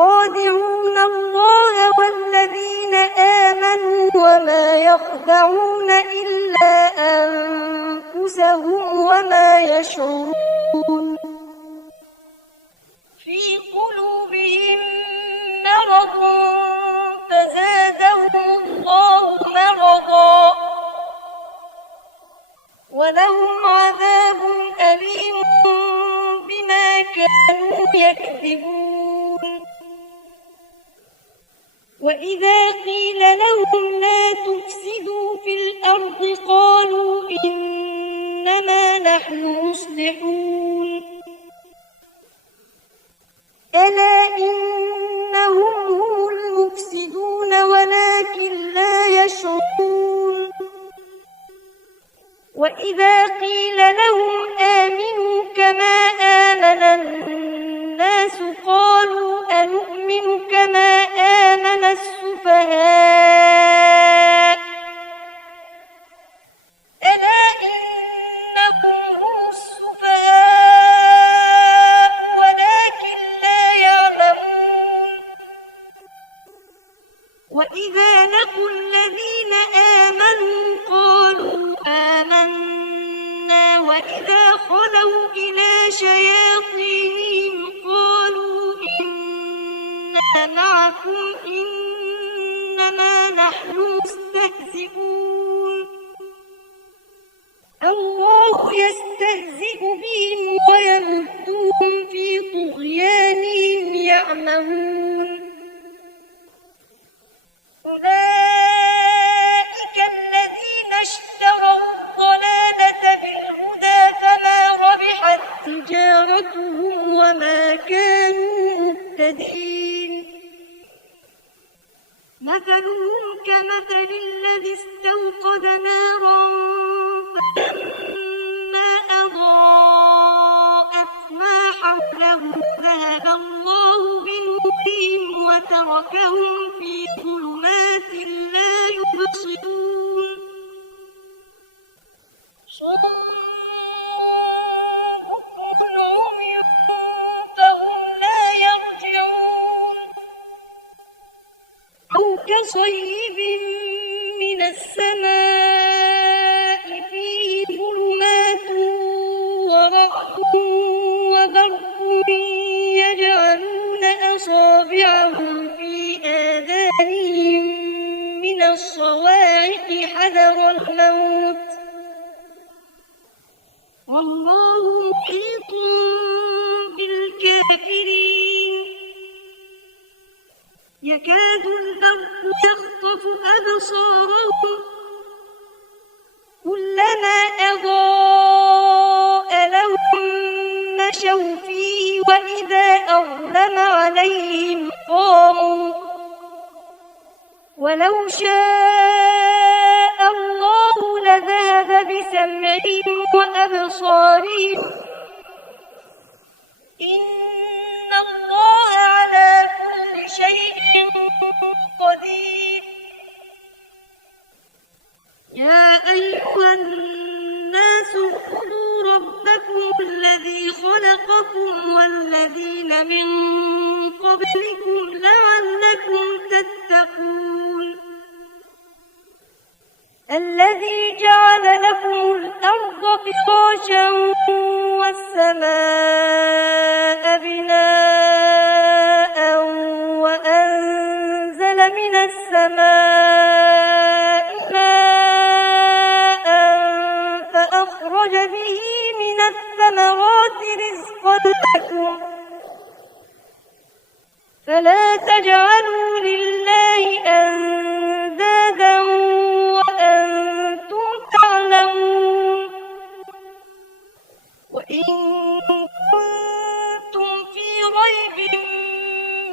يخادعون الله والذين آمنوا وما يخدعون إلا أنفسهم وما يشعرون في قلوبهم مرض فزادهم الله مرضا ولهم عذاب أليم بما كانوا يكذبون وإذا قيل لهم لا تفسدوا في الأرض قالوا إنما نحن مصلحون ألا إنهم هم المفسدون ولكن لا يشعرون وإذا قيل لهم آمنوا كما آمن الناس قالوا أنؤمن كما آمن السفهاء ألا إنهم هم السفهاء ولكن لا يعلمون وإذا لقوا الذين آمنوا قالوا آمنا وإذا خلوا إلى شياطينهم قالوا إنا معكم إنما نحن مستهزئون الله يستهزئ بهم ويمدهم في طغيانهم يعمهون أولئك الذين اشتروا الضلالة بالهدى فما ربحت تجارتهم وما كانوا مهتدين مثلهم كمثل الذي استوقد نارا فلما أضاءت ما حوله ذهب الله بنورهم وتركهم في ظلمات لا يبصرون صم بكم عمي فهم لا يرجعون أو كصيب من السماء فيه ظلمات ورعد وبرق يجعلون أصابعهم في آذانهم من الصواعق حذر الموت والله محيط بالكافرين يكاد البرق يخطف أبصارهم كلما أضاء لهم مشوا فيه وإذا أظلم عليهم قاموا ولو شاء الله لذهب بسمعهم وأبصارهم إن الله على كل شيء قدير يا أيها الناس اعبدوا ربكم الذي خلقكم والذين من قبلكم لعلكم تتقون الذي جعل لكم الأرض فراشا والسماء بناء وأنزل من السماء ماء فأخرج به من الثمرات رزقا لكم فلا تجعلوا لله أندادا وأنتم تعلمون وإن كنتم في ريب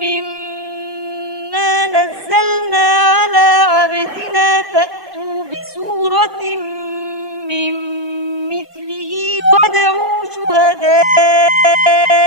مما نزلنا على عبدنا فأتوا بسورة من مثله وادعوا شهداءكم